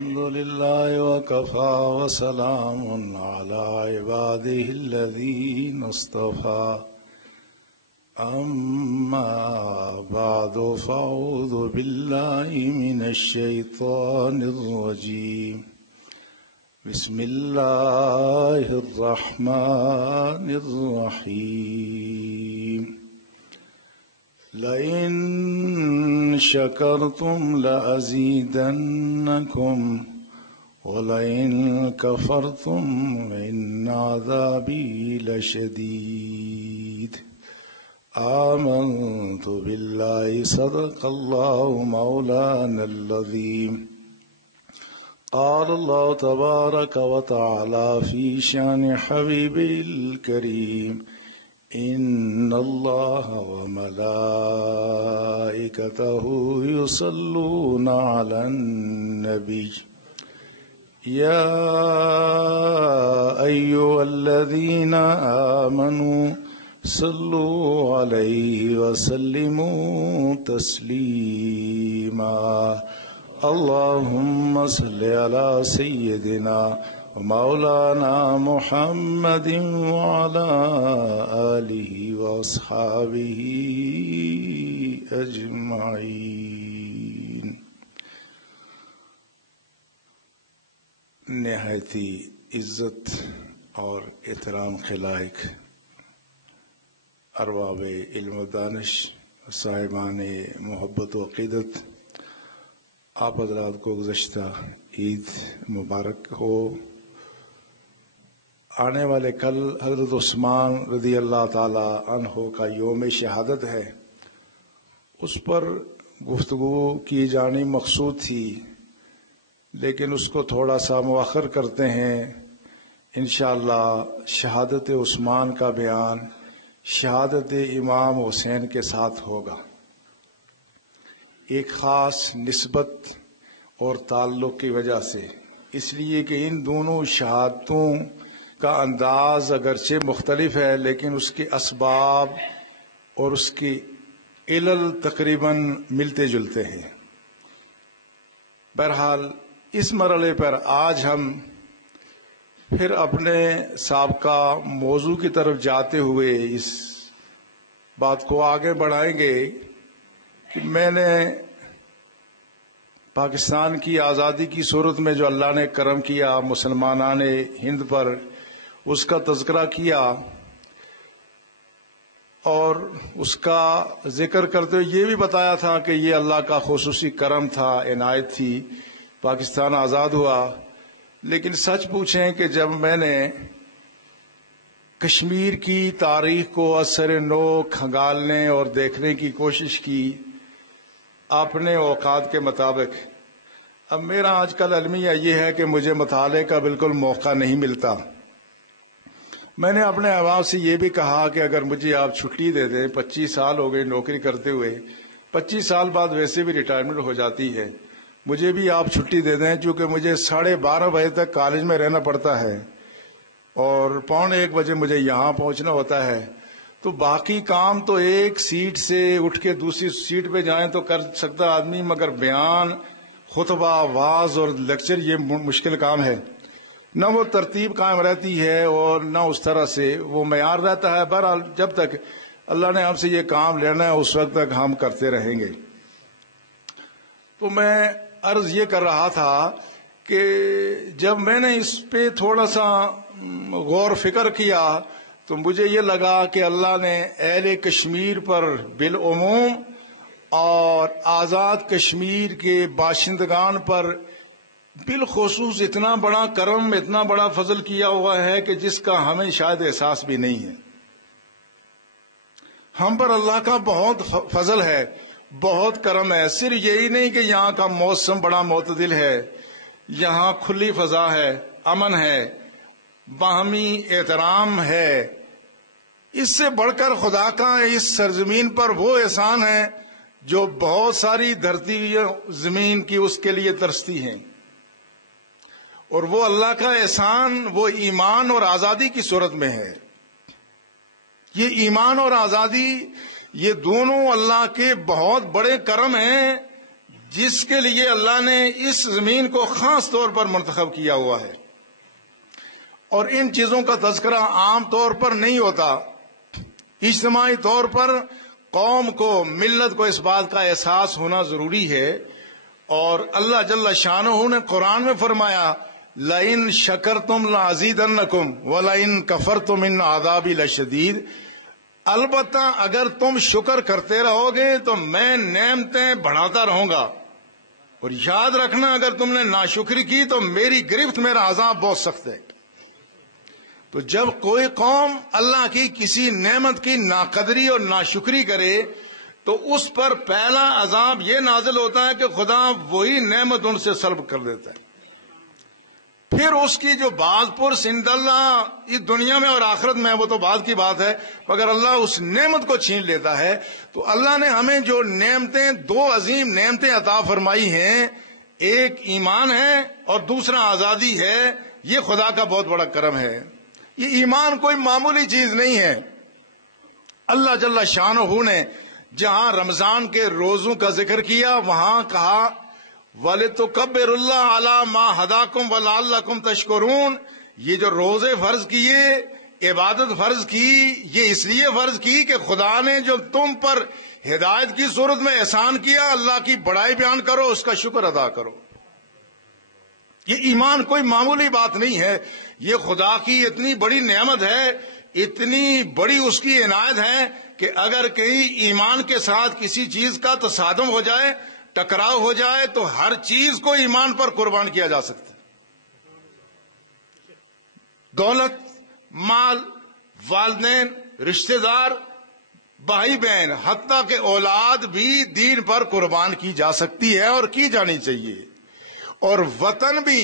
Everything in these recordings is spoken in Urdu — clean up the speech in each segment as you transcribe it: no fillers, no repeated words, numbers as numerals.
الحمد لله وكفى وسلام على عباده الذين اصطفى أما بعد فأعوذ بالله من الشيطان الرجيم بسم الله الرحمن الرحيم لئن شكرتم لأزيدنكم ولئن كفرتم إن عذابي لشديد آمنت بالله صدق الله مولانا العظيم قال الله تبارك وتعالى في شأن حبيبه الكريم إن الله وملائكته يصلون على النبي يا أيها الذين آمنوا صلوا عليه وسلموا تسليما اللهم صل على سيدنا ومولانا محمد وعلى آله وأصحابه أجمعين. نہایتی عزت اور احترام کے لائق ارباب علم و دانش صاحبان محبت و عقیدت، آپ حضرات کو گزشتہ عید مبارک ہو. آنے والے کل حضرت عثمان رضی اللہ تعالی عنہ کا یوم شہادت ہے. اس پر گفتگو کی جانی مقصود تھی، لیکن اس کو تھوڑا سا مؤخر کرتے ہیں. انشاءاللہ شہادت عثمان کا بیان شہادت امام حسین کے ساتھ ہوگا. ایک خاص نسبت اور تعلق کی وجہ سے، اس لیے کہ ان دونوں شہادتوں کا انداز اگرچہ مختلف ہے، لیکن اس کے اسباب اور اس کی علل تقریباً ملتے جلتے ہیں. بہرحال اس مرحلے پر آج ہم پھر اپنے سابقہ موضوع کی طرف جاتے ہوئے اس بات کو آگے بڑھائیں گے کہ میں نے پاکستان کی آزادی کی صورت میں جو اللہ نے کرم کیا مسلمانان ہند پر، اس کا تذکرہ کیا اور اس کا ذکر کرتے ہوئے یہ بھی بتایا تھا کہ یہ اللہ کا خصوصی کرم تھا، عنایت تھی، پاکستان آزاد ہوا. لیکن سچ پوچھیں کہ جب میں نے کشمیر کی تاریخ کو اثر نو کھنگالنے اور دیکھنے کی کوشش کی اپنے اوقات کے مطابق، اب میرا آج کل المیہ یہ ہے کہ مجھے مطالعے کا بالکل موقع نہیں ملتا. میں نے اپنے احباب سے یہ بھی کہا کہ اگر مجھے آپ چھٹی دے دیں، 25 سال ہو گئے نوکری کرتے ہوئے، 25 سال بعد ویسے بھی ریٹائرمنٹ ہو جاتی ہے، مجھے بھی آپ چھٹی دے دیں، چونکہ مجھے 12:30 بجے تک کالج میں رہنا پڑتا ہے اور 1:45 بجے مجھے یہاں پہنچنا ہوتا ہے. تو باقی کام تو ایک سیٹ سے اٹھ کے دوسری سیٹ پہ جائیں تو کر سکتا آدمی، مگر بیان، خطبہ، واعظ اور لیکچر یہ مشکل کام ہے. نہ وہ ترتیب قائم رہتی ہے اور نہ اس طرح سے وہ معیار رہتا ہے. بہرحال جب تک اللہ نے ہم سے یہ کام لینا ہے اس وقت تک ہم کرتے رہیں گے. تو میں عرض یہ کر رہا تھا کہ جب میں نے اس پہ تھوڑا سا غور فکر کیا تو مجھے یہ لگا کہ اللہ نے اہل کشمیر پر بالعموم اور آزاد کشمیر کے باشندگان پر بالخصوص اتنا بڑا کرم، اتنا بڑا فضل کیا ہوا ہے کہ جس کا ہمیں شاید احساس بھی نہیں ہے. ہم پر اللہ کا بہت فضل ہے، بہت کرم ہے. صرف یہی نہیں کہ یہاں کا موسم بڑا معتدل ہے، یہاں کھلی فضا ہے، امن ہے، باہمی احترام ہے. اس سے بڑھ کر خدا کا اس سرزمین پر وہ احسان ہے جو بہت ساری دھرتی زمین کی اس کے لیے ترستی ہیں. اور وہ اللہ کا احسان وہ ایمان اور آزادی کی صورت میں ہے. یہ ایمان اور آزادی یہ دونوں اللہ کے بہت بڑے کرم ہیں جس کے لیے اللہ نے اس زمین کو خاص طور پر منتخب کیا ہوا ہے، اور ان چیزوں کا تذکرہ عام طور پر نہیں ہوتا۔ اجتماعی طور پر قوم کو، ملت کو اس بات کا احساس ہونا ضروری ہے، اور اللہ جل شانہ نے قرآن میں فرمایا لَإِن شَكَرْتُمْ لَأَزِيدَنَّكُمْ وَلَإِن كَفَرْتُمْ إِنَّ عَذَابِي لَشَدِيدٌ۔ البتہ اگر تم شکر کرتے رہو گے تو میں نعمتیں بڑھاتا رہوں گا، اور یاد رکھنا اگر تم نے ناشکری کی تو میری گرفت، میرا عذاب بہت سخت ہے۔ تو جب کوئی قوم اللہ کی کسی نعمت کی ناقدری اور ناشکری کرے تو اس پر پہلا عذاب یہ نازل ہوتا ہے کہ خدا وہی نعمت ان سے سلب کر دیتا ہے۔ پھر اس کی جو بعض پرس عند اللہ اس دنیا میں اور آخرت میں، وہ تو بعد کی بات ہے، اگر اللہ اس نعمت کو چھین لیتا ہے تو اللہ نے ہمیں جو نعمتیں، دو عظیم نعمتیں عطا فرمائی ہیں، ایک ایمان ہے اور دوسرا آزادی ہے، یہ خدا کا بہت بڑا کرم ہے۔ یہ ایمان کوئی معمولی چیز نہیں ہے۔ اللہ جل شانہ نے جہاں رمضان کے روزوں کا ذکر کیا وہاں کہا وَلِتُكَبِّرُ اللَّهَ عَلَى مَا هَدَاكُمْ وَلَعَلَّكُمْ تَشْكُرُونَ۔ یہ جو روزے فرض کیے، عبادت فرض کی، یہ اس لیے فرض کی کہ خدا نے جو تم پر ہدایت کی صورت میں احسان کیا، اللہ کی بڑائی بیان کرو، اس کا شکر ادا کرو۔ یہ ایمان کوئی معمولی بات نہیں ہے، یہ خدا کی اتنی بڑی نعمت ہے، اتنی بڑی اس کی عنایت ہے کہ اگر کہیں ایمان کے ساتھ کسی چیز کا تصادم ہو جائے، ٹکراؤ ہو جائے، تو ہر چیز کو ایمان پر قربان کیا جا سکتا ہے۔ دولت، مال، والدین، رشتہ دار، بھائی بہن، حتیٰ کہ اولاد بھی دین پر قربان کی جا سکتی ہے اور کی جانی چاہیے، اور وطن بھی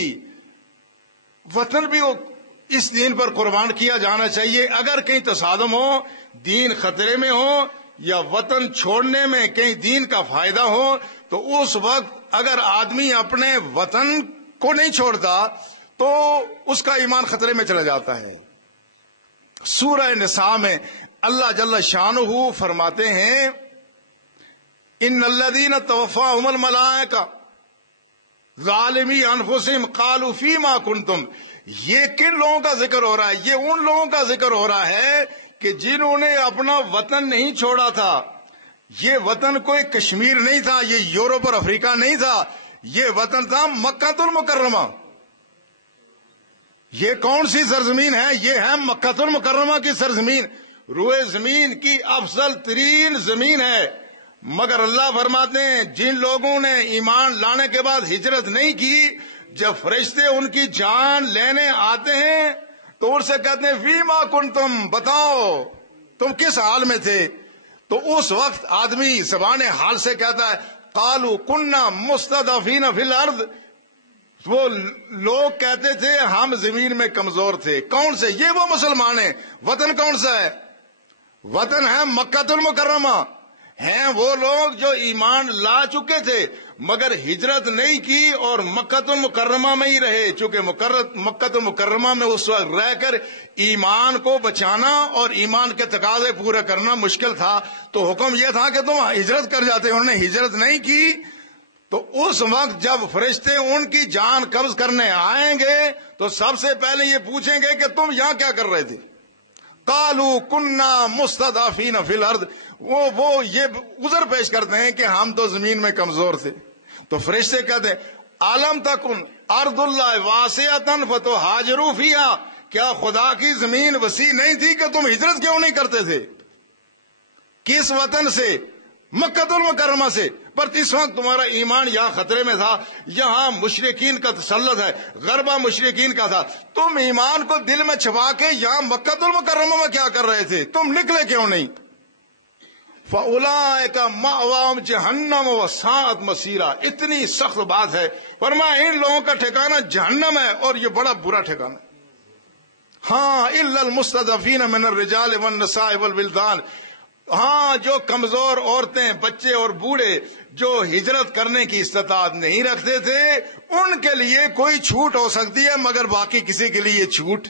اس دین پر قربان کیا جانا چاہیے۔ اگر کہیں تصادم ہو، دین خطرے میں ہو، یا وطن چھوڑنے میں کہیں دین کا فائدہ ہو، تو اس وقت اگر آدمی اپنے وطن کو نہیں چھوڑتا تو اس کا ایمان خطرے میں چلا جاتا ہے۔ سورہ نساء میں اللہ جل شانہ فرماتے ہیں ان الذین توفاہم الملائکہ ظالمی انفسہم قالوا فیما کنتم۔ یہ کن لوگوں کا ذکر ہو رہا ہے؟ یہ ان لوگوں کا ذکر ہو رہا ہے کہ جنہوں نے اپنا وطن نہیں چھوڑا تھا۔ یہ وطن کوئی کشمیر نہیں تھا، یہ یورپ اور افریقہ نہیں تھا، یہ وطن تھا مکہ المکرمہ۔ یہ کون سی سرزمین ہے؟ یہ ہے مکہ المکرمہ کی سرزمین، روئے زمین کی افضل ترین زمین ہے۔ مگر اللہ فرماتے ہیں جن لوگوں نے ایمان لانے کے بعد ہجرت نہیں کی، جب فرشتے ان کی جان لینے آتے ہیں تو ان سے کہتے ہیں فیما کنتم، بتاؤ تم کس حال میں تھے؟ تو اس وقت آدمی زبان حال سے کہتا ہے قالوا کنا مستضعفین فی الارض۔ وہ لوگ کہتے تھے ہم زمین میں کمزور تھے۔ کون سے؟ یہ وہ مسلمان ہیں۔ وطن کون سا ہے؟ وطن ہے مکہ المکرمہ۔ ہیں وہ لوگ جو ایمان لا چکے تھے مگر ہجرت نہیں کی اور مکہ المکرمہ میں ہی رہے، چونکہ مکہ المکرمہ میں اس وقت رہ کر ایمان کو بچانا اور ایمان کے تقاضے پورے کرنا مشکل تھا، تو حکم یہ تھا کہ تم ہجرت کر جاتے۔ انہوں نے ہجرت نہیں کی، تو اس وقت جب فرشتے ان کی جان قبض کرنے آئیں گے تو سب سے پہلے یہ پوچھیں گے کہ تم یہاں کیا کر رہے تھے؟ قالوا کنا مستضعفین فی الارض۔ وہ یہ عذر پیش کرتے ہیں کہ ہم تو زمین میں کمزور تھے۔ تو فرشتے کہتے ہیں عالم تکن ارض اللہ واسعۃ فتہاجروا فیہا۔ کیا خدا کی زمین وسیع نہیں تھی کہ تم ہجرت کیوں نہیں کرتے تھے؟ کس وطن سے؟ مکہ المکرمہ سے۔ پر اس وقت تمہارا ایمان یہاں خطرے میں تھا، یہاں مشرکین کا تسلط ہے، غربہ مشرکین کا تھا، تم ایمان کو دل میں چھپا کے یہاں مکہ المکرمہ میں کیا کر رہے تھے؟ تم نکلے کیوں نہیں؟ فَأُولَٰئِكَ مَأْوَاهُمْ جَهَنَّمُ وَسَاءَتْ مَصِيرًا۔ اتنی سخت بات ہے، فرمایا ان لوگوں کا ٹھکانہ جہنم ہے اور یہ بڑا برا ٹھکانہ ہے۔ ہاں إِلَّا الْمُسْتَضْعَفِينَ مِنَ الرِّجَالِ وَالنِّسَاءِ وَالْوِلْدَانِ۔ ہاں جو کمزور عورتیں، بچے اور بوڑھے جو ہجرت کرنے کی استطاعت نہیں رکھتے تھے ان کے لیے کوئی چھوٹ ہو سکتی ہے، مگر باقی کسی کے لیے چھوٹ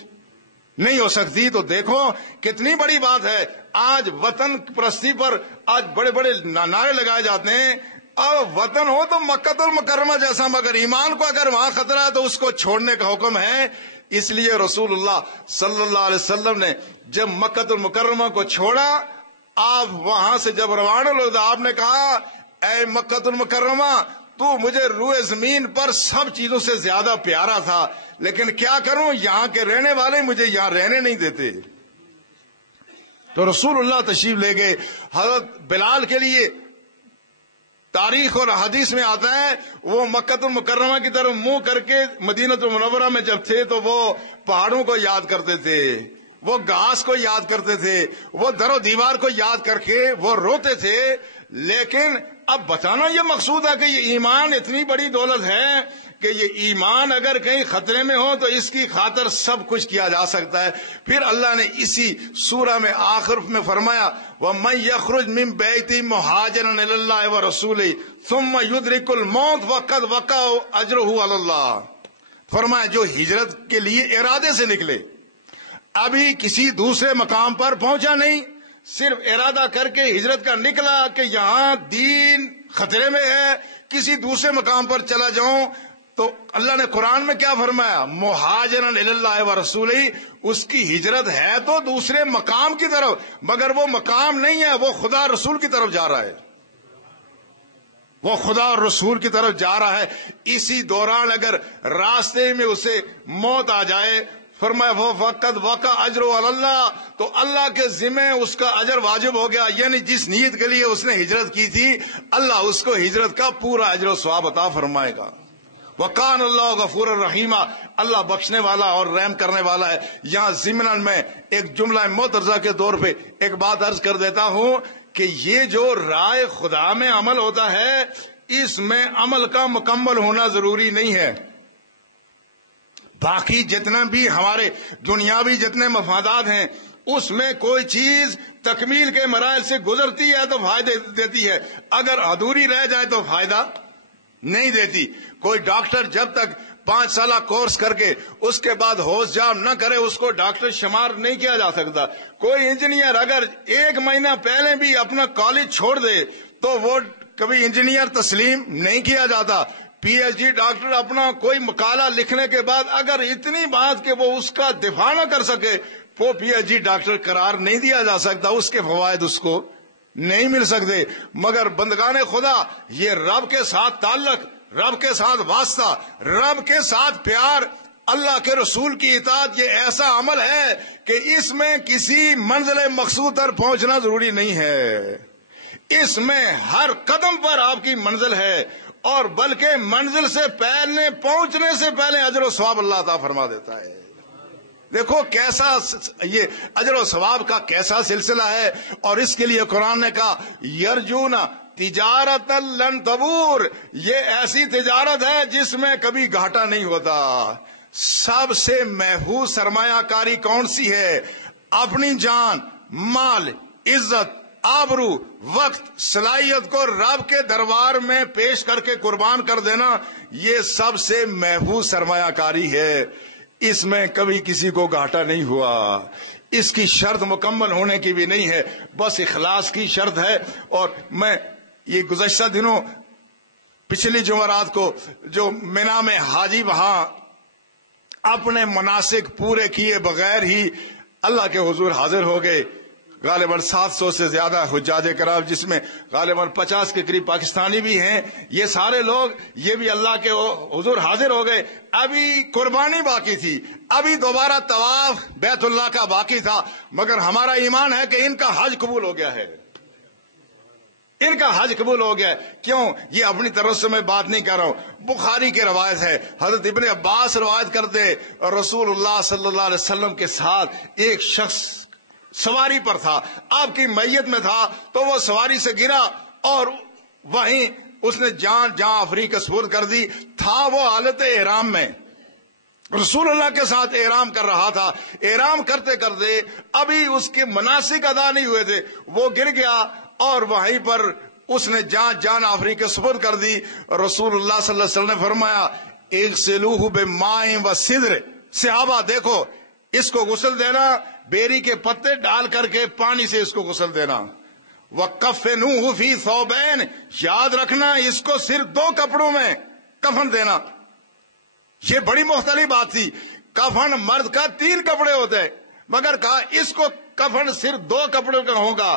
نہیں ہو سکتی۔ تو دیکھو کتنی بڑی بات ہے۔ آج وطن پرستی پر آج بڑے بڑے نعرے لگائے جاتے ہیں، اب وطن ہو تو مکہ المکرمہ جیسا، مگر ایمان کو اگر وہاں خطرہ ہے تو اس کو چھوڑنے کا حکم ہے۔ اس لیے رسول اللہ صلی اللہ علیہ وسلم نے جب مکہ المکرمہ کو چھوڑا، آپ وہاں سے جب روانہ ہوئے، آپ نے کہا اے مکہ المکرمہ، تو مجھے روئے زمین پر سب چیزوں سے زیادہ پیارا تھا، لیکن کیا کروں، یہاں کے رہنے والے مجھے یہاں رہنے نہیں دیتے۔ تو رسول اللہ تشریف لے گئے۔ حضرت بلال کے لیے تاریخ اور حدیث میں آتا ہے، وہ مکہ المکرمہ کی طرف منہ کر کے مدینہ المنورہ میں جب تھے تو وہ پہاڑوں کو یاد کرتے تھے، وہ گھاس کو یاد کرتے تھے، وہ در و دیوار کو یاد کر کے وہ روتے تھے۔ لیکن اب بتانا یہ مقصود ہے کہ یہ ایمان اتنی بڑی دولت ہے کہ یہ ایمان اگر کہیں خطرے میں ہو تو اس کی خاطر سب کچھ کیا جا سکتا ہے۔ پھر اللہ نے اسی سورہ میں آخر میں فرمایا وَمَن يَخْرُجْ مِن بَيْتِهِ مُهَاجِرًا إِلَى اللَّهِ وَرَسُولِهِ ثُمَّ يُدْرِكُ الْمَوْتَ وَقَدْ وَقَعَ أَجْرُهُ عَلَى اللَّهِ، فرمایا جو ہجرت کے لیے ارادے سے نکلے، ابھی کسی دوسرے مقام پر پہنچا نہیں، صرف ارادہ کر کے ہجرت کا نکلا کہ یہاں دین خطرے میں ہے، کسی دوسرے مقام پر چلا جاؤں، تو اللہ نے قرآن میں کیا فرمایا، مہاجرن الی اللہ ورسولہ، اس کی ہجرت ہے تو دوسرے مقام کی طرف، مگر وہ مقام نہیں ہے، وہ خدا رسول کی طرف جا رہا ہے، وہ خدا اور رسول کی طرف جا رہا ہے۔ اسی دوران اگر راستے میں اسے موت آ جائے، فرمایا وہ وقت وقع اجر علی اللہ، تو اللہ کے ذمہ اس کا اجر واجب ہو گیا، یعنی جس نیت کے لیے اس نے ہجرت کی تھی اللہ اس کو ہجرت کا پورا اجر و ثواب عطا فرمائے گا۔ وَقَانَ اللَّهُ غَفُورًا رَحِيمًا، اللہ بخشنے والا اور رحم کرنے والا ہے۔ یہاں ضمناً میں ایک جملہ معترضہ کے طور پہ ایک بات عرض کر دیتا ہوں کہ یہ جو رائے خدا میں عمل ہوتا ہے، اس میں عمل کا مکمل ہونا ضروری نہیں ہے۔ باقی جتنا بھی ہمارے دنیاوی جتنے مفادات ہیں، اس میں کوئی چیز تکمیل کے مراحل سے گزرتی ہے تو فائدے دیتی ہے، اگر ادھوری رہ جائے تو فائدہ نہیں دیتی۔ کوئی ڈاکٹر جب تک 5 سالہ کورس کر کے اس کے بعد ہوش جام نہ کرے اس کو ڈاکٹر شمار نہیں کیا جا سکتا۔ کوئی انجینئر اگر 1 مہینہ پہلے بھی اپنا کالج چھوڑ دے تو وہ کبھی انجینئر تسلیم نہیں کیا جاتا۔ پی ایچ ڈی ڈاکٹر اپنا کوئی مقالہ لکھنے کے بعد اگر اتنی بات کہ وہ اس کا دفاع نہ کر سکے، وہ پی ایچ ڈی ڈاکٹر قرار نہیں دیا جا سکتا، اس کے فوائد اس کو نہیں مل سکتے۔ مگر بندگان خدا، یہ رب کے ساتھ تعلق، رب کے ساتھ واسطہ، رب کے ساتھ پیار، اللہ کے رسول کی اطاعت، یہ ایسا عمل ہے کہ اس میں کسی منزل مقصود پر پہنچنا ضروری نہیں ہے، اس میں ہر قدم پر آپ کی منزل ہے، اور بلکہ منزل سے پہلے پہنچنے سے پہلے اجر و ثواب اللہ عطا فرما دیتا ہے۔ دیکھو کیسا یہ اجر و ثواب کا کیسا سلسلہ ہے، اور اس کے لیے قرآن نے کہا یرجون تجارت لن تبور، یہ ایسی تجارت ہے جس میں کبھی گھاٹا نہیں ہوتا۔ سب سے محفوظ سرمایہ کاری کون سی ہے؟ اپنی جان، مال، عزت، آبرو، وقت، صلاحیت کو رب کے دربار میں پیش کر کے قربان کر دینا، یہ سب سے محفوظ سرمایہ کاری ہے، اس میں کبھی کسی کو گھاٹا نہیں ہوا، اس کی شرط مکمل ہونے کی بھی نہیں ہے، بس اخلاص کی شرط ہے۔ اور میں یہ گزشتہ دنوں پچھلی جمعرات کو جو مینا میں حاجی وہاں اپنے مناسک پورے کیے بغیر ہی اللہ کے حضور حاضر ہو گئے، غالباً 700 سے زیادہ حجاج کرام، جس میں غالباً 50 کے قریب پاکستانی بھی ہیں، یہ سارے لوگ یہ بھی اللہ کے حضور حاضر ہو گئے۔ ابھی قربانی باقی تھی، ابھی دوبارہ طواف بیت اللہ کا باقی تھا، مگر ہمارا ایمان ہے کہ ان کا حج قبول ہو گیا ہے، ان کا حج قبول ہو گیا ہے۔ کیوں؟ یہ اپنی طرف سے میں بات نہیں کر رہا ہوں، بخاری کی روایت ہے، حضرت ابن عباس روایت کرتے رسول اللہ صلی اللہ علیہ وسلم کے ساتھ ایک شخص سواری پر تھا، آپ کی میت میں تھا، تو وہ سواری سے گرا اور وہیں اس نے جان آفری کا سپرد کر دی، تھا وہ حالت احرام میں، رسول اللہ کے ساتھ احرام کر رہا تھا، احرام کرتے کرتے ابھی اس کے مناسک ادا نہیں ہوئے تھے، وہ گر گیا اور وہیں پر اس نے جان آفری کا سپرد کر دی۔ رسول اللہ صلی اللہ علیہ وسلم نے فرمایا اغسلوہ بماء وسدر، صحابہ دیکھو اس کو غسل دینا، بیری کے پتے ڈال کر کے پانی سے اس کو غسل دینا۔ وَكَفِّنُوهُ فِي ثَوْبَيْنِ، یاد رکھنا اس کو صرف 2 کپڑوں میں کفن دینا. یہ بڑی مختلف بات تھی. کفن مرد کا 3 کپڑے ہوتے ہیں، مگر کہا اس کو کفن صرف 2 کپڑوں کا ہوگا.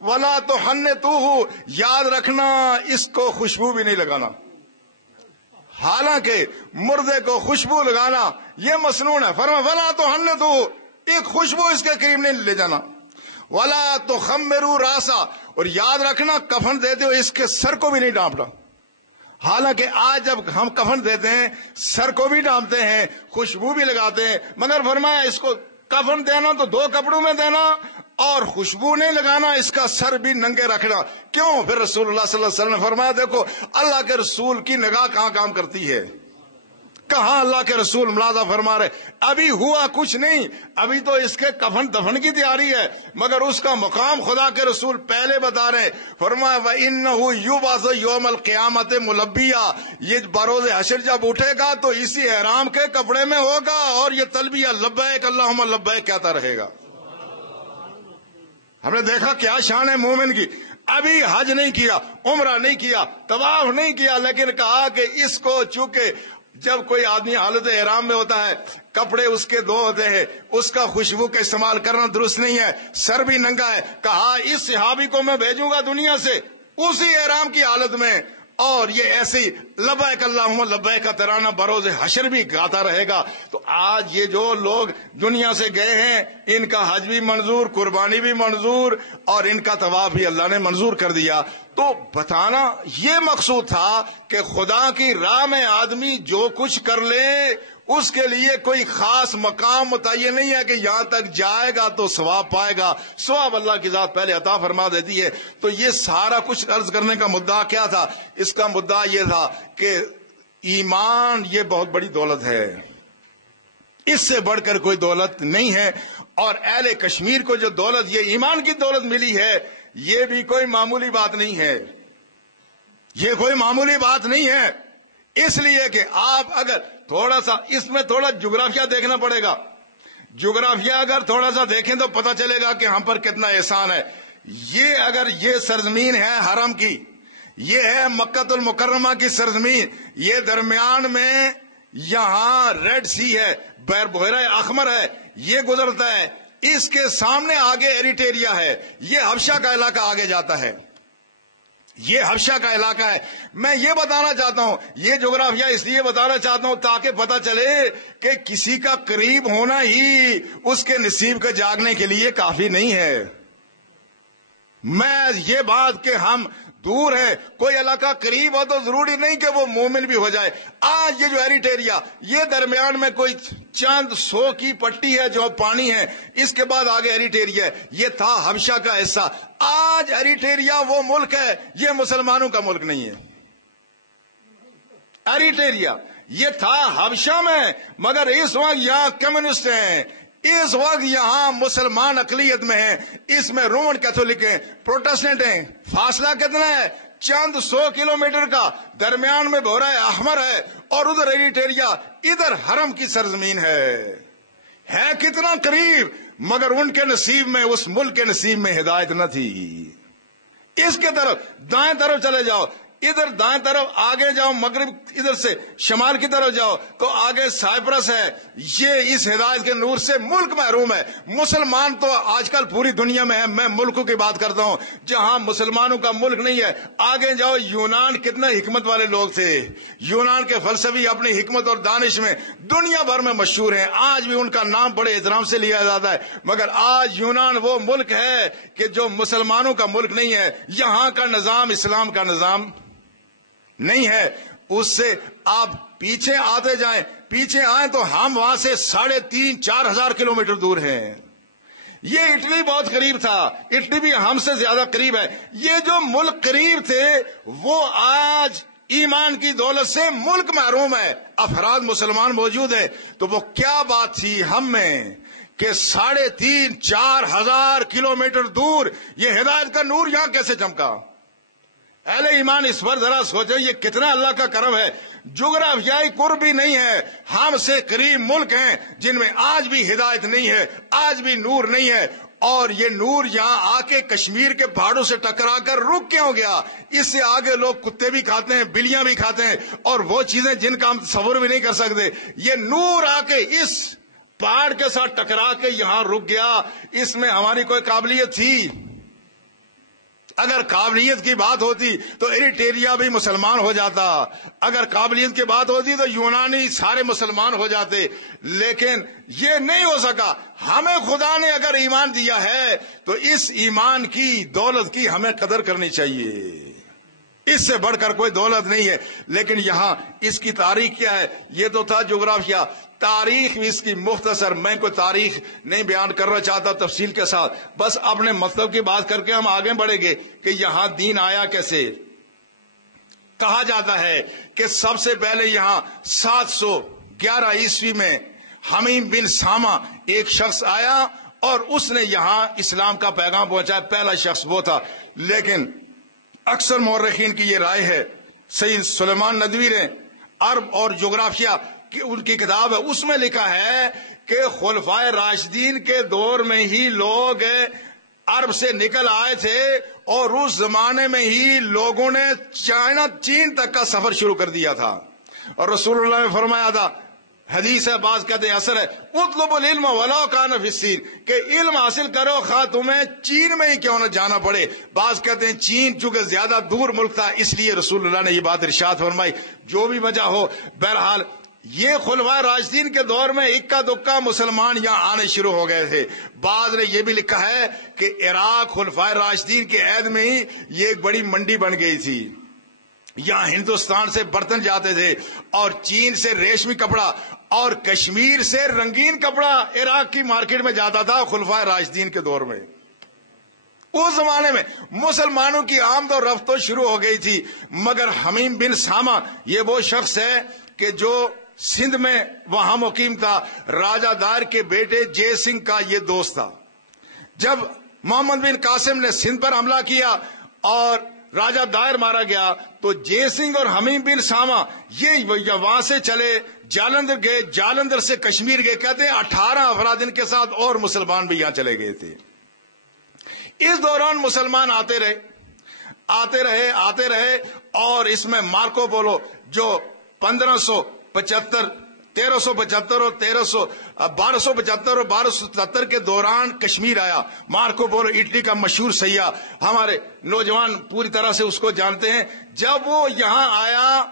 وَلَا تُحَنِّطُوهُ، یاد رکھنا اس کو خوشبو بھی نہیں لگانا. حالانکہ مردے کو خوشبو لگانا یہ مسنون ہے. فرمایا وَلَا تُحَنِّطُوهُ، ایک خوشبو اس کے قریب نہیں لے جانا. وَلَا تُخَمِّرُوا رَأْسَهُ، اور یاد رکھنا کفن دیتے ہو اس کے سر کو بھی نہیں ڈانپنا. حالانکہ آج جب ہم کفن دیتے ہیں سر کو بھی ڈانپتے ہیں، خوشبو بھی لگاتے ہیں، مگر فرمایا اس کو کفن دینا تو 2 کپڑوں میں دینا اور خوشبو نہیں لگانا، اس کا سر بھی ننگے رکھنا. کیوں؟ پھر رسول اللہ صلی اللہ علیہ وسلم نے فرمایا دیکھو اللہ کے رسول کی نگاہ کہاں کام کرتی ہے. کہاں اللہ کے رسول ملازہ فرما رہے ابھی ہوا کچھ نہیں، ابھی تو اس کے کفن دفن کی تیاری ہے، مگر اس کا مقام خدا کے رسول پہلے بتا رہے. فرمایا وَإِنَّهُ يُبْعَثُ يَوْمَ الْقِيَامَةِ مُلَبِّيًا، یہ بروز حشر جب اٹھے گا تو اسی احرام کے کپڑے میں ہوگا اور یہ تلبیہ لبیک اللہم لبیک کہتا رہے گا. ہم نے دیکھا کیا شان ہے مومن کی. ابھی حج نہیں کیا، عمرہ نہیں کیا، طواف نہیں کیا، لیکن کہا کہ اس کو چونکہ جب کوئی آدمی حالت احرام میں ہوتا ہے کپڑے اس کے 2 ہوتے ہیں، اس کا خوشبو کا استعمال کرنا درست نہیں ہے، سر بھی ننگا ہے. کہا اس صحابی کو میں بھیجوں گا دنیا سے اسی احرام کی حالت میں، اور یہ ایسی لبیک اللہم لبیک کا ترانہ بروز حشر بھی گاتا رہے گا. تو آج یہ جو لوگ دنیا سے گئے ہیں ان کا حج بھی منظور، قربانی بھی منظور، اور ان کا طواف بھی اللہ نے منظور کر دیا. تو بتانا یہ مقصود تھا کہ خدا کی راہ میں آدمی جو کچھ کر لے اس کے لیے کوئی خاص مقام متعین نہیں ہے کہ یہاں تک جائے گا تو ثواب پائے گا. ثواب اللہ کی ذات پہلے عطا فرما دیتی ہے. تو یہ سارا کچھ عرض کرنے کا مدعا کیا تھا؟ اس کا مدعا یہ تھا کہ ایمان یہ بہت بڑی دولت ہے، اس سے بڑھ کر کوئی دولت نہیں ہے. اور اہل کشمیر کو جو دولت یہ ایمان کی دولت ملی ہے یہ بھی کوئی معمولی بات نہیں ہے، یہ کوئی معمولی بات نہیں ہے. اس لیے کہ آپ اگر تھوڑا سا اس میں تھوڑا جغرافیہ دیکھنا پڑے گا. جغرافیہ اگر تھوڑا سا دیکھیں تو پتہ چلے گا کہ ہم پر کتنا احسان ہے. یہ اگر یہ سرزمین ہے حرم کی، یہ ہے مکہ المکرمہ کی سرزمین، یہ درمیان میں یہاں ریڈ سی ہے، بحیرہ احمر ہے، یہ گزرتا ہے. اس کے سامنے آگے ایریٹریا ہے، یہ حبشہ کا علاقہ آگے جاتا ہے، یہ حبشہ کا علاقہ ہے. میں یہ بتانا چاہتا ہوں، یہ جغرافیہ اس لیے بتانا چاہتا ہوں تاکہ پتہ چلے کہ کسی کا قریب ہونا ہی اس کے نصیب کے جاگنے کے لیے کافی نہیں ہے. میں یہ بات کہ ہم دور ہے، کوئی علاقہ قریب ہو تو ضروری نہیں کہ وہ مومن بھی ہو جائے. آج یہ جو ایریٹریا یہ درمیان میں کوئی چند 100 کی پٹی ہے جو پانی ہے، اس کے بعد آگے ایریٹریا ہے، یہ تھا حبشہ کا حصہ. آج ایریٹریا وہ ملک ہے، یہ مسلمانوں کا ملک نہیں ہے. ایریٹریا یہ تھا حبشہ میں، مگر اس وقت یہاں کمیونسٹ ہیں، اس وقت یہاں مسلمان اقلیت میں ہیں، اس میں رومن کیتھولک ہیں، پروٹسٹنٹ ہیں. فاصلہ کتنا ہے؟ چند 100 کلومیٹر کا. درمیان میں بحیرہ احمر ہے اور ادھر ایریٹریا، ادھر حرم کی سرزمین ہے کتنا قریب، مگر ان کے نصیب میں، اس ملک کے نصیب میں ہدایت نہ تھی. اس کے طرف دائیں طرف چلے جاؤ، ادھر دائیں طرف آگے جاؤ، مغرب ادھر سے شمال کی طرف جاؤ تو آگے سائپرس ہے. یہ اس ہدایت کے نور سے ملک محروم ہے. مسلمان تو آج کل پوری دنیا میں ہے، میں ملکوں کی بات کرتا ہوں جہاں مسلمانوں کا ملک نہیں ہے. آگے جاؤ، یونان کتنے حکمت والے لوگ تھے، یونان کے فلسفی اپنی حکمت اور دانش میں دنیا بھر میں مشہور ہیں، آج بھی ان کا نام بڑے احترام سے لیا جاتا ہے. مگر آج یونان وہ ملک ہے کہ جو مسلمانوں کا ملک نہیں ہے. یہاں کا نظام اسلام کا نظام نہیں ہے. اس سے آپ پیچھے آتے جائیں، پیچھے آئیں تو ہم وہاں سے 3,500-4 ہزار کلومیٹر دور ہیں. یہ اٹلی بہت قریب تھا، اٹلی بھی ہم سے زیادہ قریب ہے. یہ جو ملک قریب تھے وہ آج ایمان کی دولت سے ملک محروم ہے. افراد مسلمان موجود ہے تو وہ کیا بات تھی ہم میں کہ 3,500-4 ہزار کلومیٹر دور یہ ہدایت کا نور یہاں کیسے چمکا. اہل ایمان اس پر ذرا سوچو یہ کتنا اللہ کا کرم ہے. جغرافیائی قرب بھی نہیں ہے، ہم سے قریب ملک ہیں جن میں آج بھی ہدایت نہیں ہے، آج بھی نور نہیں ہے. اور یہ نور یہاں آ کے کشمیر کے پہاڑوں سے ٹکرا کر رک کیوں گیا؟ اس سے آگے لوگ کتے بھی کھاتے ہیں، بلیاں بھی کھاتے ہیں، اور وہ چیزیں جن کا ہم تصور بھی نہیں کر سکتے، یہ نور آ کے اس پہاڑ کے ساتھ ٹکرا کے یہاں رک گیا۔ اس میں ہماری کوئی قابلیت تھی؟ اگر قابلیت کی بات ہوتی تو ایریٹریا بھی مسلمان ہو جاتا، اگر قابلیت کی بات ہوتی تو یونانی سارے مسلمان ہو جاتے، لیکن یہ نہیں ہو سکا۔ ہمیں خدا نے اگر ایمان دیا ہے تو اس ایمان کی دولت کی ہمیں قدر کرنی چاہیے، اس سے بڑھ کر کوئی دولت نہیں ہے۔ لیکن یہاں اس کی تاریخ کیا ہے؟ یہ تو تھا جغرافیہ، تاریخ بھی اس کی مختصر، میں کوئی تاریخ نہیں بیان کرنا چاہتا تفصیل کے ساتھ، بس اپنے مطلب کی بات کر کے ہم آگے بڑھیں گے کہ یہاں دین آیا کیسے۔ کہا جاتا ہے کہ سب سے پہلے یہاں 711 عیسوی میں حمیم بن سامہ ایک شخص آیا اور اس نے یہاں اسلام کا پیغام پہنچایا، پہلا شخص وہ تھا۔ لیکن اکثر مورخین کی یہ رائے ہے، سید سلیمان ندوی نے عرب اور جغرافیہ ان کی کتاب ہے، اس میں لکھا ہے کہ خلفائے راشدین کے دور میں ہی لوگ عرب سے نکل آئے تھے اور اس زمانے میں ہی لوگوں نے چین تک کا سفر شروع کر دیا تھا، اور رسول اللہ نے فرمایا تھا، حدیث ہے، بعض کہتے ہیں اثر ہے، اطلب العلم ولو کان فی الصین، کہ علم حاصل کرو خواہ تمہیں چین میں ہی کیوں نہ جانا پڑے۔ بعض کہتے ہیں چین چونکہ زیادہ دور ملک تھا اس لیے رسول اللہ نے یہ بات ارشاد فرمائی۔ جو بھی وجہ ہو، بہرحال یہ خلفائے راشدین کے دور میں اکا دکا مسلمان یہاں آنے شروع ہو گئے تھے۔ بعض نے یہ بھی لکھا ہے کہ عراق خلفائے راشدین کے عہد میں ہی یہ ایک بڑی منڈی بن گئی تھی، یہاں ہندوستان سے برتن جاتے تھے اور چین سے ریشمی کپڑا اور کشمیر سے رنگین کپڑا عراق کی مارکیٹ میں جاتا تھا خلفائے راشدین کے دور میں۔ اس زمانے میں مسلمانوں کی آمد و رفت شروع ہو گئی تھی، مگر حمیم بن سامہ یہ وہ شخص ہے کہ جو سندھ میں وہاں مقیم تھا، راجہ دار کے بیٹے جے سنگھ کا یہ دوست تھا۔ جب محمد بن قاسم نے سندھ پر حملہ کیا اور راجہ دائر مارا گیا تو جے سنگھ اور حمیم بن سامہ یہ وہاں سے چلے جالندھر گئے، جالندھر سے کشمیر گئے، کہتے ہیں 18 افراد ان کے ساتھ اور مسلمان بھی یہاں چلے گئے تھے۔ اس دوران مسلمان آتے رہے اور اس میں مارکو پولو جو 1375 اور 1275 اور 1277 کے دوران کشمیر آیا، مارکو پولو اٹلی کا مشہور سیاح، ہمارے نوجوان پوری طرح سے اس کو جانتے ہیں۔ جب وہ یہاں آیا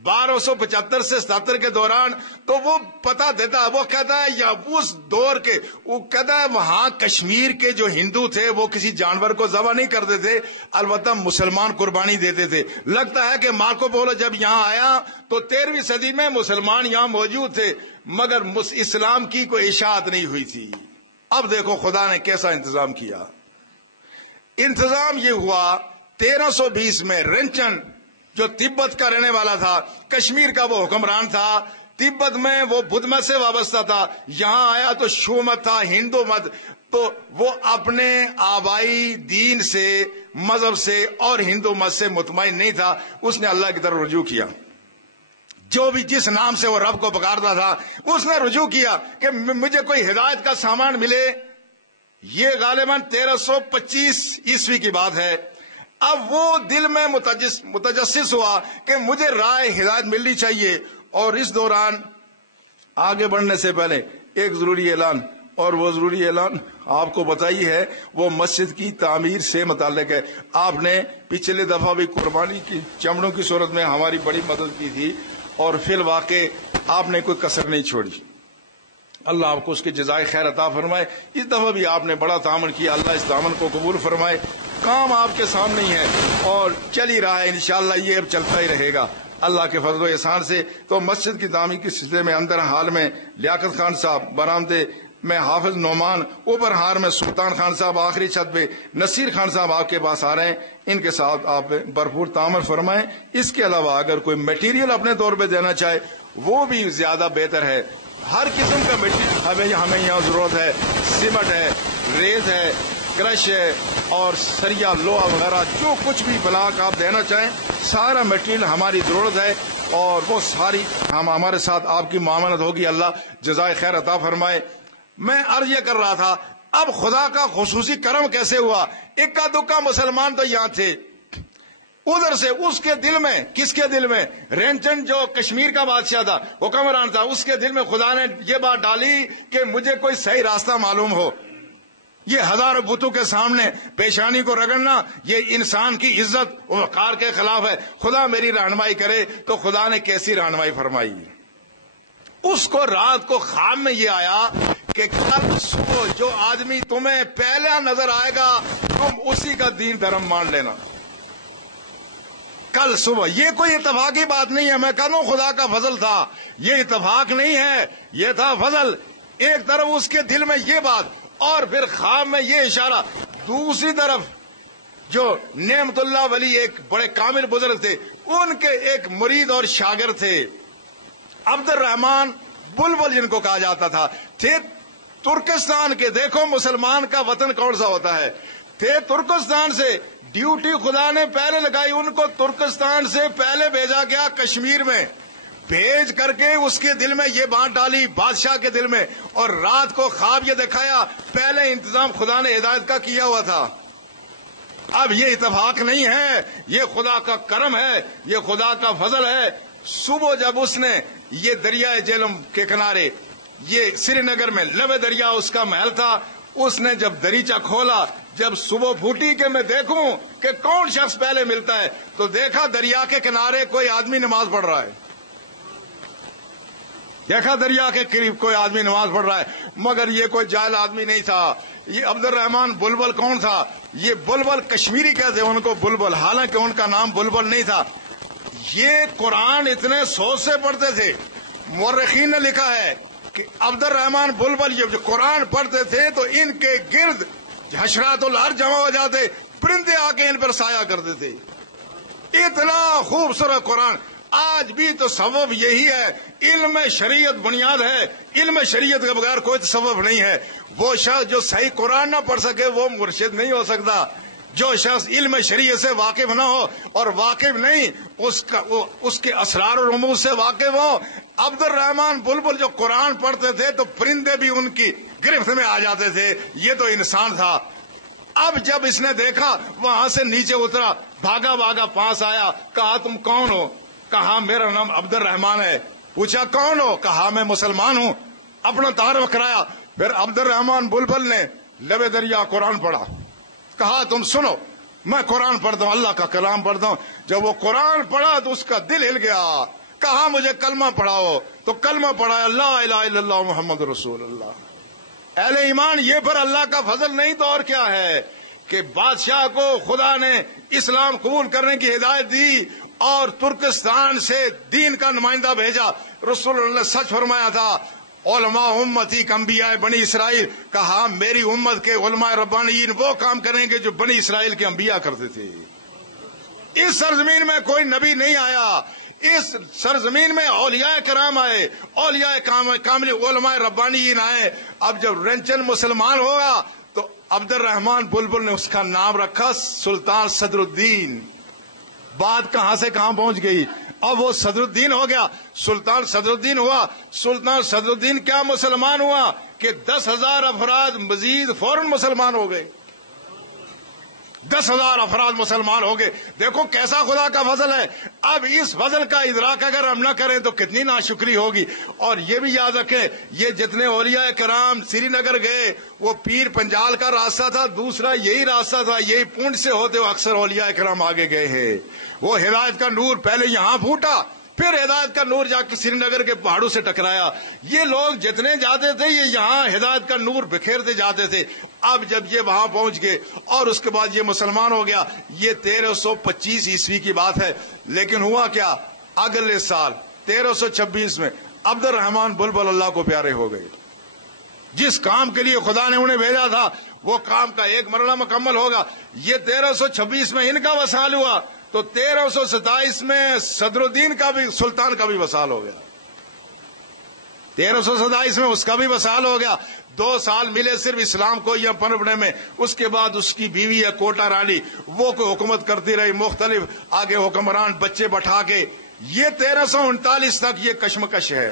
1275 سے 77 کے دوران تو وہ پتہ دیتا، وہ کہتا ہے یا اس دور کے، وہ کہتا ہے وہاں کشمیر کے جو ہندو تھے وہ کسی جانور کو ذبح نہیں کرتے تھے، البتہ مسلمان قربانی دیتے تھے۔ لگتا ہے کہ مارکو پولو جب یہاں آیا تو 13ویں صدی میں مسلمان یہاں موجود تھے مگر اسلام کی کوئی اشاعت نہیں ہوئی تھی۔ اب دیکھو خدا نے کیسا انتظام کیا۔ انتظام یہ ہوا 1320 میں رنچن جو تبت کا رہنے والا تھا، کشمیر کا وہ حکمران تھا، تبت میں وہ بدھ مت سے وابستہ تھا، یہاں آیا تو شو مت تھا، ہندو مت، تو وہ اپنے آبائی دین سے، مذہب سے اور ہندو مت سے مطمئن نہیں تھا، اس نے اللہ کی طرف رجوع کیا۔ جو بھی جس نام سے وہ رب کو پکارتا تھا اس نے رجوع کیا کہ مجھے کوئی ہدایت کا سامان ملے۔ یہ غالباً 1325 عیسوی کی بات ہے۔ اب وہ دل میں متجسس ہوا کہ مجھے راہ ہدایت ملنی چاہیے، اور اس دوران آگے بڑھنے سے پہلے ایک ضروری اعلان، اور وہ ضروری اعلان آپ کو بتائی ہے، وہ مسجد کی تعمیر سے متعلق ہے۔ آپ نے پچھلے دفعہ بھی قربانی کی چمڑوں کی صورت میں ہماری بڑی مدد کی تھی اور فی الواقع آپ نے کوئی کسر نہیں چھوڑی، اللہ آپ کو اس کے جزائے خیر عطا فرمائے۔ اس دفعہ بھی آپ نے بڑا تعاون کیا، اللہ اس تعاون کو قبول فرمائے۔ کام آپ کے سامنے ہی ہے اور چل ہی رہا ہے، انشاءاللہ یہ اب چلتا ہی رہے گا اللہ کے فضل و احسان سے۔ تو مسجد کی تعمیر کے سلسلے میں اندر حال میں لیاقت خان صاحب، برآمدے میں حافظ نعمان، اوپر ہار میں سلطان خان صاحب، آخری چھت پہ نصیر خان صاحب آپ کے پاس آ رہے ہیں، ان کے ساتھ آپ بھرپور تعامل فرمائیں۔ اس کے علاوہ اگر کوئی میٹیریل اپنے طور پہ دینا چاہے وہ بھی زیادہ بہتر ہے، ہر قسم کا میٹیریل ہمیں یہاں ضرورت ہے، سیمنٹ ہے، ریت ہے، کرش ہے اور سریا لوہا وغیرہ، جو کچھ بھی بلاک آپ دینا چاہیں سارا میٹیریل ہماری ضرورت ہے، اور وہ ساری ہمارے ساتھ آپ کی معاملت ہوگی، اللہ جزائے خیر عطا فرمائے۔ میں عرض یہ کر رہا تھا اب خدا کا خصوصی کرم کیسے ہوا؟ اکا دکا مسلمان تو یہاں تھے، ادھر سے اس کے دل میں، کس کے دل میں؟ رینچن جو کشمیر کا بادشاہ تھا، حکمران تھا، اس کے دل میں خدا نے یہ بات ڈالی کہ مجھے کوئی صحیح راستہ معلوم ہو۔ یہ ہزاروں بتوں کے سامنے پیشانی کو رگڑنا یہ انسان کی عزت و وقار کے خلاف ہے۔ خدا میری رہنمائی کرے۔ تو خدا نے کیسی رہنمائی فرمائی؟ اس کو رات کو خواب میں یہ آیا کہ کل صبح جو آدمی تمہیں پہلا نظر آئے گا تم اسی کا دین دھرم مان لینا۔ کل صبح، یہ کوئی اتفاقی بات نہیں ہے، میں کہتا ہوں خدا کا فضل تھا، یہ اتفاق نہیں ہے، یہ تھا فضل۔ ایک طرف اس کے دل میں یہ بات اور پھر خواب میں یہ اشارہ، دوسری طرف جو نعمت اللہ ولی ایک بڑے کامل بزرگ تھے، ان کے ایک مرید اور شاگرد تھے عبد الرحمان بلبل جن کو کہا جاتا تھا، تھے ترکستان کے۔ دیکھو مسلمان کا وطن کون سا ہوتا ہے، تھے ترکستان سے۔ ڈیوٹی خدا نے پہلے لگائی، ان کو ترکستان سے پہلے بھیجا گیا کشمیر میں، بھیج کر کے اس کے دل میں یہ بات ڈالی بادشاہ کے دل میں، اور رات کو خواب یہ دکھایا۔ پہلے انتظام خدا نے ہدایت کا کیا ہوا تھا۔ اب یہ اتفاق نہیں ہے، یہ خدا کا کرم ہے، یہ خدا کا فضل ہے۔ صبح جب اس نے یہ دریائے جہلم کے کنارے، یہ سری نگر میں لب دریا اس کا محل تھا، اس نے جب دریچہ کھولا، جب صبح پھوٹی کہ میں دیکھوں کہ کون شخص پہلے ملتا ہے، تو دیکھا دریا کے کنارے کوئی آدمی نماز پڑھ رہا ہے۔ دیکھا دریا کے قریب کوئی آدمی نماز پڑھ رہا ہے، مگر یہ کوئی جاہل آدمی نہیں تھا۔ یہ عبد الرحمان بلبل کون تھا؟ یہ بلبل کشمیری کہتے ہیں ان کو بلبل، حالانکہ ان کا نام بلبل نہیں تھا۔ یہ قرآن اتنے سوچ سے پڑھتے تھے، مورخین نے لکھا ہے کہ عبد الرحمان بلبل جب قرآن پڑھتے تھے تو ان کے گرد حشرات الارض جمع ہو جاتے، پرندے آ کے ان پر سایہ کرتے تھے۔ اتنا خوبصورت قرآن۔ آج بھی تصوف یہی ہے، علم شریعت بنیاد ہے، علم شریعت کے بغیر کوئی تصوف نہیں ہے۔ وہ شخص جو صحیح قرآن نہ پڑھ سکے وہ مرشد نہیں ہو سکتا۔ جو شخص علم شریعت سے واقف نہ ہو اور واقف نہیں اس کے اسرار و رموز سے واقف ہو۔ عبد الرحمان بلبل جو قرآن پڑھتے تھے تو پرندے بھی ان کی گرفت میں آ جاتے تھے، یہ تو انسان تھا۔ اب جب اس نے دیکھا وہاں سے نیچے اترا، بھاگا بھاگا پاس آیا، کہا تم کون ہو؟ کہا میرا نام عبد الرحمان ہے۔ پوچھا کون ہو؟ کہا میں مسلمان ہوں۔ اپنا تعارف کرایا۔ پھر عبد الرحمان بلبل نے لب دریا قرآن پڑھا، کہا تم سنو میں قرآن پڑھتا ہوں، اللہ کا کلام پڑھتا ہوں۔ جب وہ قرآن پڑھا تو اس کا دل ہل گیا، کہا مجھے کلمہ پڑھاؤ، تو کلمہ پڑھایا لا الہ الا اللہ محمد رسول اللہ۔ اہل ایمان، یہ پر اللہ کا فضل نہیں تو اور کیا ہے کہ بادشاہ کو خدا نے اسلام قبول کرنے کی ہدایت دی اور ترکستان سے دین کا نمائندہ بھیجا۔ رسول اللہ نے سچ فرمایا تھا، علماء امتی انبیاء بنی اسرائیل، کہا میری امت کے علماء ربانیین وہ کام کریں گے جو بنی اسرائیل کے انبیاء کرتے تھے۔ اس سرزمین میں کوئی نبی نہیں آیا، اس سرزمین میں اولیاء کرام آئے، اولیاء کامل علماء ربانیین آئے۔ اب جب رنچن مسلمان ہوگا تو عبد الرحمان بلبل نے اس کا نام رکھا سلطان صدر الدین۔ بات کہاں سے کہاں پہنچ گئی، اب وہ صدر الدین ہو گیا، سلطان صدر الدین ہوا۔ سلطان صدر الدین کیا مسلمان ہوا کہ 10,000 افراد مزید فوراً مسلمان ہو گئے، 10,000 افراد مسلمان ہو گئے۔ دیکھو کیسا خدا کا فضل ہے۔ اب اس فضل کا ادراک اگر ہم نہ کریں تو کتنی ناشکری ہوگی۔ اور یہ بھی یاد رکھیں، یہ جتنے اولیاء کرام سری نگر گئے وہ پیر پنجال کا راستہ تھا، دوسرا یہی راستہ تھا، یہی پونڈ سے ہوتے ہوئے اکثر اولیاء کرام آگے گئے ہیں۔ وہ ہدایت کا نور پہلے یہاں پھوٹا، پھر ہدایت کا نور جا کے سری نگر کے پہاڑوں سے ٹکرایا۔ یہ لوگ جتنے جاتے تھے یہ یہاں ہدایت کا نور بکھیرتے جاتے تھے۔ اب جب یہ وہاں پہنچ گئے اور اس کے بعد یہ مسلمان ہو گیا، یہ 1325 عیسوی کی بات ہے۔ لیکن ہوا کیا، اگلے سال 1326 میں عبد الرحمان بلبل اللہ کو پیارے ہو گئے۔ جس کام کے لیے خدا نے انہیں بھیجا تھا وہ کام کا ایک مرحلہ مکمل ہوگا۔ یہ 1326 میں ان کا وصال ہوا تو 1327 میں صدر الدین کا بھی، سلطان کا بھی وصال ہو گیا۔ 1327 میں اس کا بھی وصال ہو گیا۔ 2 سال ملے صرف اسلام کو یہ پنپنے میں۔ اس کے بعد اس کی بیوی ہے کوٹا رانی، وہ کوئی حکومت کرتی رہی، مختلف آگے حکمران بچے بٹھا کے۔ یہ 1339 تک یہ کشمکش ہے۔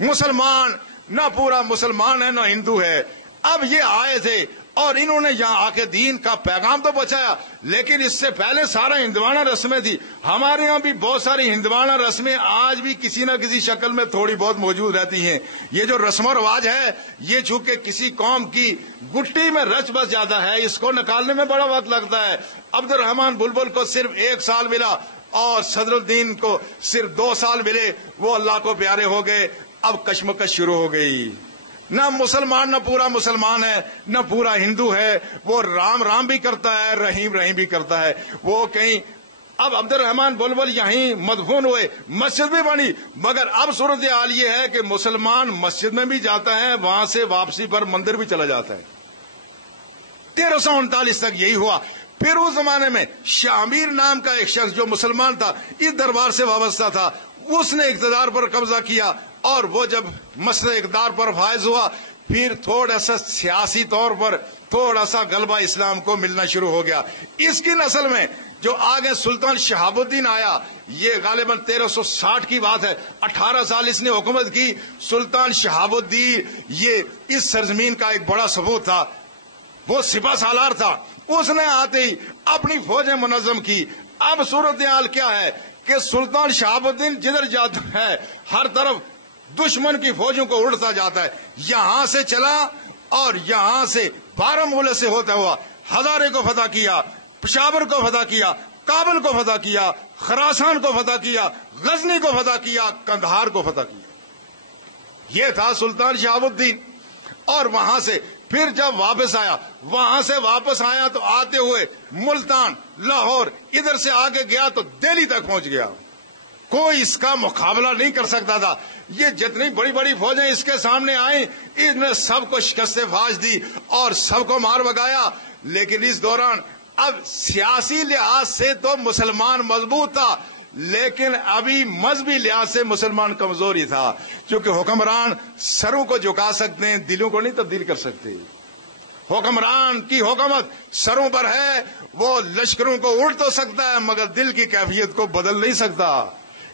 مسلمان نہ پورا مسلمان ہے نہ ہندو ہے۔ اب یہ آئے تھے اور انہوں نے یہاں آ کے دین کا پیغام تو پہنچایا، لیکن اس سے پہلے سارا ہندوانہ رسمیں تھی. ہمارے ہاں بھی بہت ساری ہندوانہ رسمیں آج بھی کسی نہ کسی شکل میں تھوڑی بہت موجود رہتی ہیں. یہ جو رسم و رواج ہے یہ چونکہ کسی قوم کی گٹی میں رچ بس جاتا ہے، اس کو نکالنے میں بڑا وقت لگتا ہے. عبد الرحمان بلبل کو صرف 1 سال ملا اور صدر الدین کو صرف 2 سال ملے، وہ اللہ کو پیارے ہو گئے. اب کشمکش شروع ہو گئی. نہ مسلمان، نہ پورا مسلمان ہے، نہ پورا ہندو ہے. وہ رام رام بھی کرتا ہے، رحیم رحیم بھی کرتا ہے. وہ کہیں اب عبد الرحمان بلبل یہیں مدفون ہوئے، مسجد بھی بنی، مگر اب صورتحال یہ ہے کہ مسلمان مسجد میں بھی جاتا ہے، وہاں سے واپسی پر مندر بھی چلا جاتا ہے. 1339 تک یہی ہوا. پھر اس زمانے میں شاہ امیر نام کا ایک شخص جو مسلمان تھا، اس دربار سے وابستہ تھا، اس نے اقتدار پر قبضہ کیا. اور وہ جب مسئلہ اقتدار پر فائز ہوا، پھر تھوڑا سا سیاسی طور پر تھوڑا سا غلبہ اسلام کو ملنا شروع ہو گیا. اس کی نسل میں جو آگے سلطان شہاب الدین آیا، یہ غالباً 1360 کی بات ہے. 18 سال اس نے حکومت کی. سلطان شہاب الدین یہ اس سرزمین کا ایک بڑا ثبوت تھا، وہ سپہ سالار تھا. اس نے آتے ہی اپنی فوجیں منظم کی. اب صورتحال کیا ہے کہ سلطان شہاب الدین جدھر جاتا ہے ہر طرف دشمن کی فوجوں کو اڑتا جاتا ہے. یہاں سے چلا اور یہاں سے بارہمولہ سے ہوتا ہوا ہزارے کو فتح کیا، پشاور کو فتح کیا، کابل کو فتح کیا، خراسان کو فتح کیا، غزنی کو فتح کیا، قندھار کو فتح کیا. یہ تھا سلطان شہاب الدین. اور وہاں سے پھر جب واپس آیا، وہاں سے واپس آیا تو آتے ہوئے ملتان، لاہور، ادھر سے آگے گیا تو دہلی تک پہنچ گیا. کوئی اس کا مقابلہ نہیں کر سکتا تھا. یہ جتنی بڑی بڑی فوجیں اس کے سامنے آئیں، اس نے سب کو شکست فاش دی اور سب کو مار بگایا. لیکن اس دوران اب سیاسی لحاظ سے تو مسلمان مضبوط تھا، لیکن ابھی مذہبی لحاظ سے مسلمان کمزوری تھا. کیونکہ حکمران سروں کو جھکا سکتے ہیں، دلوں کو نہیں تبدیل کر سکتے. حکمران کی حکومت سروں پر ہے، وہ لشکروں کو اڑ تو سکتا ہے مگر دل کی کیفیت کو بدل نہیں سکتا.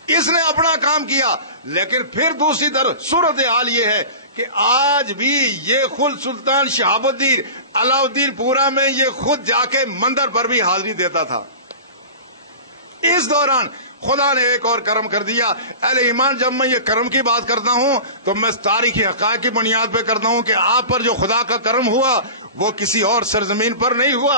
اس نے اپنا کام کیا. لیکن پھر دوسری طرف صورتحال یہ ہے کہ آج بھی یہ خود سلطان شہاب الدین علاء الدین پورہ میں یہ خود جا کے مندر پر بھی حاضری دیتا تھا. اس دوران خدا نے ایک اور کرم کر دیا. اہل ایمان، جب میں یہ کرم کی بات کرتا ہوں تو میں تاریخی حقائق کی بنیاد پہ کرتا ہوں کہ آپ پر جو خدا کا کرم ہوا وہ کسی اور سرزمین پر نہیں ہوا.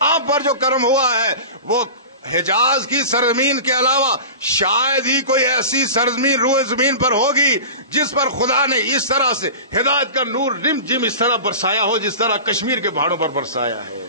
آپ پر جو کرم ہوا ہے وہ حجاز کی سرزمین کے علاوہ شاید ہی کوئی ایسی سرزمین روئے زمین پر ہوگی جس پر خدا نے اس طرح سے ہدایت کا نور رم جم اس طرح برسایا ہو جس طرح کشمیر کے پہاڑوں پر برسایا ہے.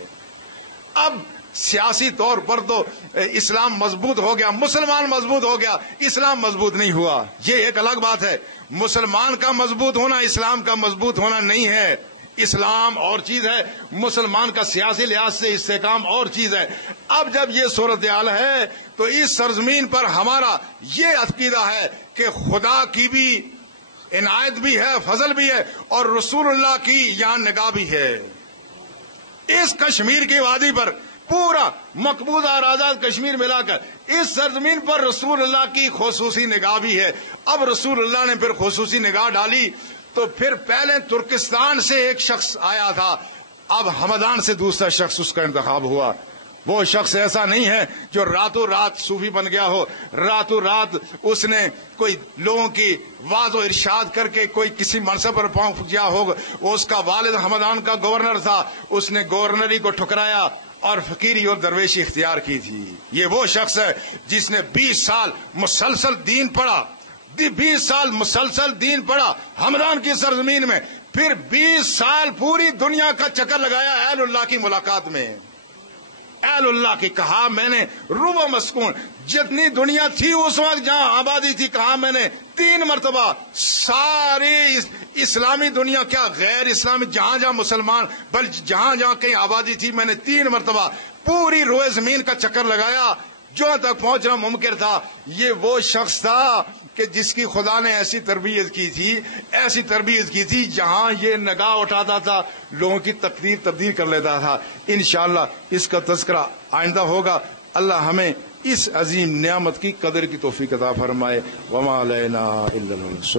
اب سیاسی طور پر تو اسلام مضبوط ہو گیا، مسلمان مضبوط ہو گیا، اسلام مضبوط نہیں ہوا. یہ ایک الگ بات ہے. مسلمان کا مضبوط ہونا اسلام کا مضبوط ہونا نہیں ہے. اسلام اور چیز ہے، مسلمان کا سیاسی لحاظ سے استحکام اور چیز ہے. اب جب یہ صورتحال ہے تو اس سرزمین پر ہمارا یہ عقیدہ ہے کہ خدا کی بھی عنایت بھی ہے، فضل بھی ہے، اور رسول اللہ کی یہاں نگاہ بھی ہے. اس کشمیر کی وادی پر پورا مقبوضہ اور آزاد کشمیر ملا کر اس سرزمین پر رسول اللہ کی خصوصی نگاہ بھی ہے. اب رسول اللہ نے پھر خصوصی نگاہ ڈالی تو پھر پہلے ترکستان سے ایک شخص آیا تھا، اب ہمدان سے دوسرا شخص اس کا انتخاب ہوا. وہ شخص ایسا نہیں ہے جو راتوں رات صوفی بن گیا ہو، راتوں رات اس نے کوئی لوگوں کی واض و ارشاد کر کے کوئی کسی منصب پر پہنچ گیا ہوگا. اس کا والد ہمدان کا گورنر تھا، اس نے گورنری کو ٹھکرایا اور فقیری اور درویشی اختیار کی تھی. یہ وہ شخص ہے جس نے 20 سال مسلسل دین پڑھا، 20 سال مسلسل دین پڑھا ہمدان کی سرزمین میں، پھر 20 سال پوری دنیا کا چکر لگایا اہل اللہ کی ملاقات میں. اہل اللہ کی کہا میں نے روح و مسکون جتنی دنیا تھی اس وقت جہاں آبادی تھی، کہا میں نے 3 مرتبہ ساری اسلامی دنیا کیا غیر اسلامی جہاں جہاں مسلمان بل جہاں جہاں کہیں آبادی تھی میں نے 3 مرتبہ پوری روئے زمین کا چکر لگایا جو تک پہنچنا ممکن تھا. یہ وہ شخص تھا کہ جس کی خدا نے ایسی تربیت کی تھی جہاں یہ نگاہ اٹھاتا تھا لوگوں کی تقدیر تبدیل کر لیتا تھا. انشاءاللہ اس کا تذکرہ آئندہ ہوگا. اللہ ہمیں اس عظیم نعمت کی قدر کی توفیق عطا فرمائے. وما علینا الا البلاغ.